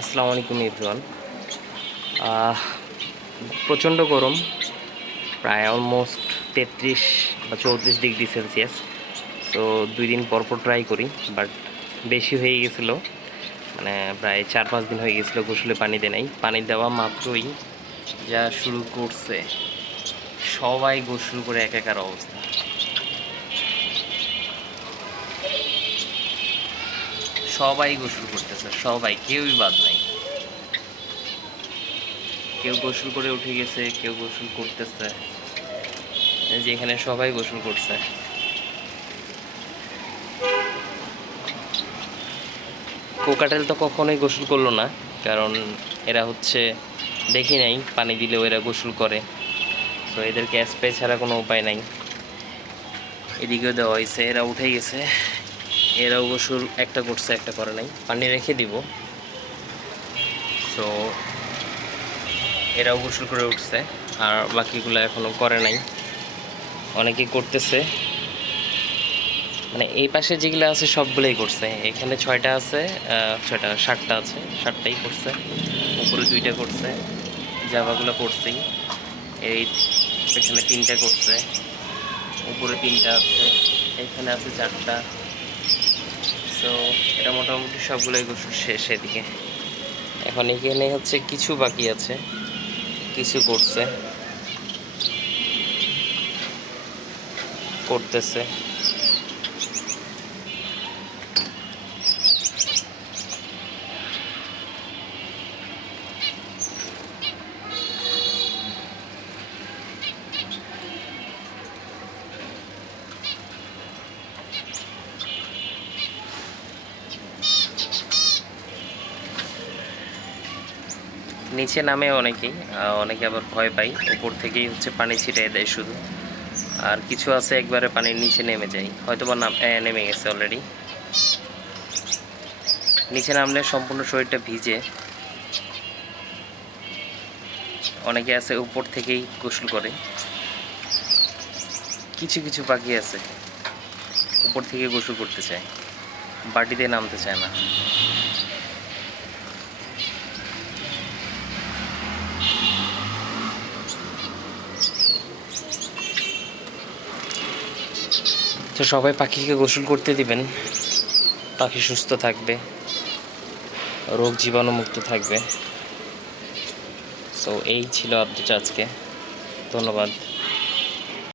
আসসালামু আলাইকুম এভরিওয়ান। প্রচণ্ড গরম, প্রায় অলমোস্ট 33 বা 34 ডিগ্রি সেলসিয়াস। তো 2 দিন পর পর ট্রাই করি, বাট বেশি হয়ে গেছিলো। মানে প্রায় 4-5 দিন হয়ে গেছিলো গোসলে পানি দেয় নাই। পানি দেওয়া মাত্রই যা শুরু করছে, সবাই গোসল করে একাকার অবস্থা। সবাই গোসল করতেছে, সবাই, কেউই বাদ নাই। কেউ গোসল করে উঠে গেছে, কেউ গোসল করতেছে। যে এখানে সবাই গোসল করছে। কোকাটেল তো কখনোই গোসল করলো না, কারণ এরা হচ্ছে দেখি নাই পানি দিলেও এরা গোসল করে। তো এদেরকে স্প্রে ছাড়া কোনো উপায় নাই। এদিকেও দেওয়া হয়েছে, এরা উঠে গেছে। এরাও গোসল একটা করছে, একটা করে নাই। পানি রেখে দিব। তো এরাও গোসল করে উঠছে, আর বাকিগুলো এখনো করে নাই। অনেকে করতেছে, মানে এই পাশে যেগুলো আছে সবগুলোই করছে। এখানে 6টা আছে, 6টা 7টা আছে, 7টাই করছে। উপরে 2টা করছে, জাভাগুলো করছি। এই এখানে 3টা করছে, উপরে 3টা আছে, এখানে আছে 4টা। সো এটা মোটামুটি সবগুলোই গোসল শেষ। এদিকে এখন এখানে হচ্ছে কিছু বাকি আছে, কিছু করতেছে। নিচে নামে অনেকেই, অনেকে আবার ভয় পায়, উপর থেকেই হচ্ছে পানি ছিটিয়ে দেয় শুধু। আর কিছু আছে একবারে পানির নিচে নেমে যায়, হয়তো বা নেমে গেছে অলরেডি। নিচে নামলে সম্পূর্ণ শরীরটা ভিজে। অনেকে আছে উপর থেকেই গোসল করে। কিছু কিছু পাখি আছে উপর থেকে গোসল করতে চায়, বাটিতে নামতে চায় না। তো সবাই পাখিকে গোসল করতে দিবেন, পাখি সুস্থ থাকবে, রোগ জীবাণুমুক্ত থাকবে। সো এই ছিল আপডেট আজকে। ধন্যবাদ।